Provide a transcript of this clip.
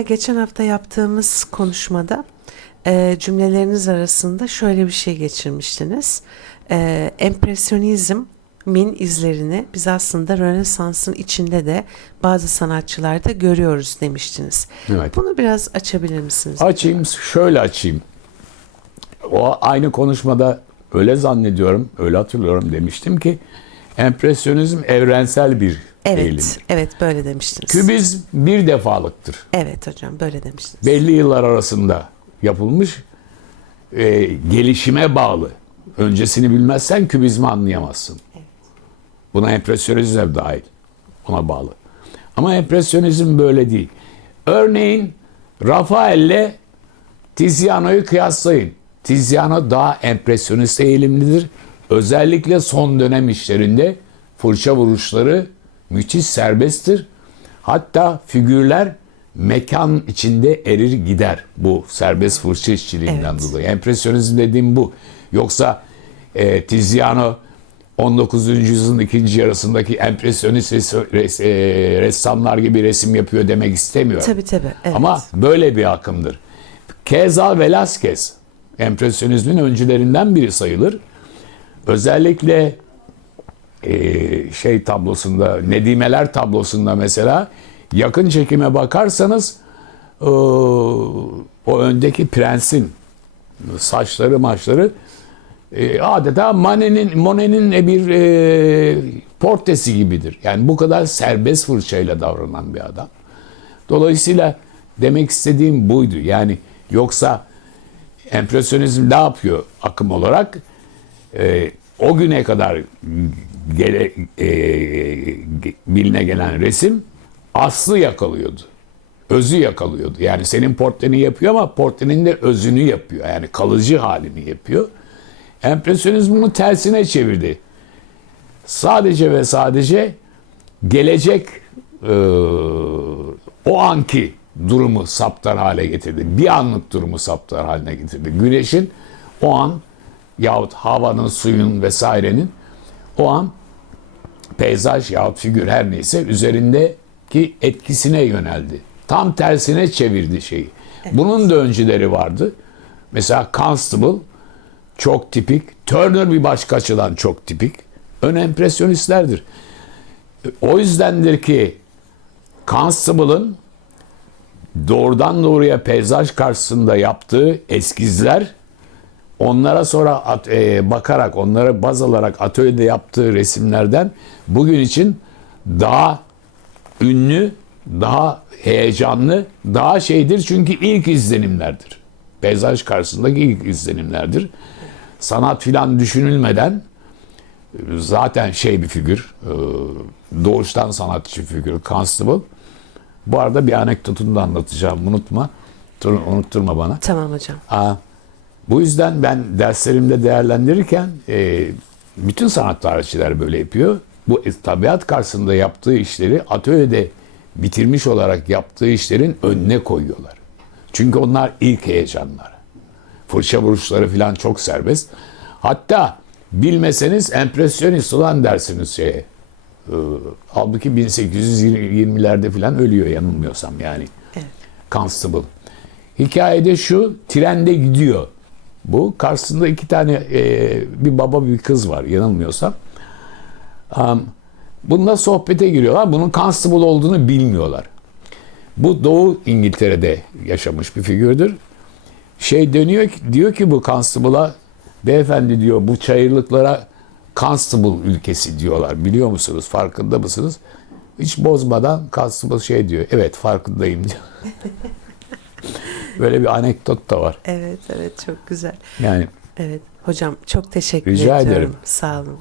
Sizinle geçen hafta yaptığımız konuşmada e, cümleleriniz arasında şöyle bir şey geçirmiştiniz. E, empresyonizmin izlerini biz aslında Rönesans'ın içinde de bazı sanatçılarda görüyoruz demiştiniz. Evet. Bunu biraz açabilir misiniz? Açayım, şöyle açayım. O aynı konuşmada öyle zannediyorum, öyle hatırlıyorum demiştim ki empresyonizm evrensel bir Evet, eğilim. evet böyle demiştiniz. Kübizm bir defalıktır. Evet hocam böyle demiştiniz. Belli yıllar arasında yapılmış, e, gelişime bağlı. Öncesini bilmezsen kübizmi anlayamazsın. Buna empresyonizm de dahil. Ona bağlı. Ama empresyonizm böyle değil. Örneğin Rafael'le Tiziano'yu kıyaslayın. Tiziano daha empresyonist eğilimlidir. Özellikle son dönem işlerinde fırça vuruşları müthiş serbesttir. Hatta figürler mekan içinde erir gider bu serbest fırça işçiliğinden Evet. dolayı. Empresyonizm dediğim bu. Yoksa e, Tiziano 19. yüzyılın ikinci yarısındaki empresyonist res- res- e, ressamlar gibi resim yapıyor demek istemiyorum. Tabii tabii. Evet. Ama böyle bir akımdır. Keza Velázquez empresyonizmin öncülerinden biri sayılır. Özellikle e, şey tablosunda, Nedimeler tablosunda mesela yakın çekime bakarsanız e, o öndeki prensin saçları maçları e, adeta Manet'in Monet'in bir e, portresi gibidir. Yani bu kadar serbest fırçayla davranan bir adam. Dolayısıyla demek istediğim buydu. Yani yoksa empresyonizm ne yapıyor akım olarak? Ee, o güne kadar gele, e, biline gelen resim aslı yakalıyordu. Özü yakalıyordu. Yani senin portreni yapıyor ama portrenin de özünü yapıyor. Yani kalıcı halini yapıyor. Empresyonizm bunu tersine çevirdi. Sadece ve sadece gelecek e, o anki durumu saptar hale getirdi. Bir anlık durumu saptar haline getirdi. Güneşin o an yahut havanın, suyun vesairenin o an peyzaj yahut figür her neyse üzerindeki etkisine yöneldi. Tam tersine çevirdi şeyi. Bunun da öncüleri vardı. Mesela Constable çok tipik. Turner bir başka açıdan çok tipik. Ön empresyonistlerdir. O yüzdendir ki Constable'ın doğrudan doğruya peyzaj karşısında yaptığı eskizler onlara sonra at- e, bakarak onlara baz alarak atölyede yaptığı resimlerden bugün için daha ünlü, daha heyecanlı, daha şeydir çünkü ilk izlenimlerdir. Peyzaj karşısındaki ilk izlenimlerdir. Sanat filan düşünülmeden zaten şey bir figür, e, doğuştan sanatçı figür Constable. Bu arada bir anekdotunu da anlatacağım, unutma. Unutturma bana. Tamam hocam. Aa, bu yüzden ben derslerimde değerlendirirken e, bütün sanat tarihçiler böyle yapıyor. Bu e, tabiat karşısında yaptığı işleri atölyede bitirmiş olarak yaptığı işlerin önüne koyuyorlar. Çünkü onlar ilk heyecanlar. Fırça vuruşları falan çok serbest. Hatta bilmeseniz empresyonist olan dersiniz şeye. Ee, halbuki 1820'lerde falan ölüyor yanılmıyorsam yani. Evet. Constable. Hikayede şu, trende gidiyor. Bu karşısında iki tane e, bir baba bir kız var yanılmıyorsam. Um, bununla sohbete giriyorlar. Bunun Constable olduğunu bilmiyorlar. Bu Doğu İngiltere'de yaşamış bir figürdür. Şey dönüyor ki, diyor ki bu Constable'a beyefendi diyor bu çayırlıklara Constable ülkesi diyorlar. Biliyor musunuz? Farkında mısınız? Hiç bozmadan Constable şey diyor. Evet farkındayım diyor. Böyle bir anekdot da var. Evet evet çok güzel. Yani Evet hocam çok teşekkür Rica ediyorum. ederim. Sağ olun.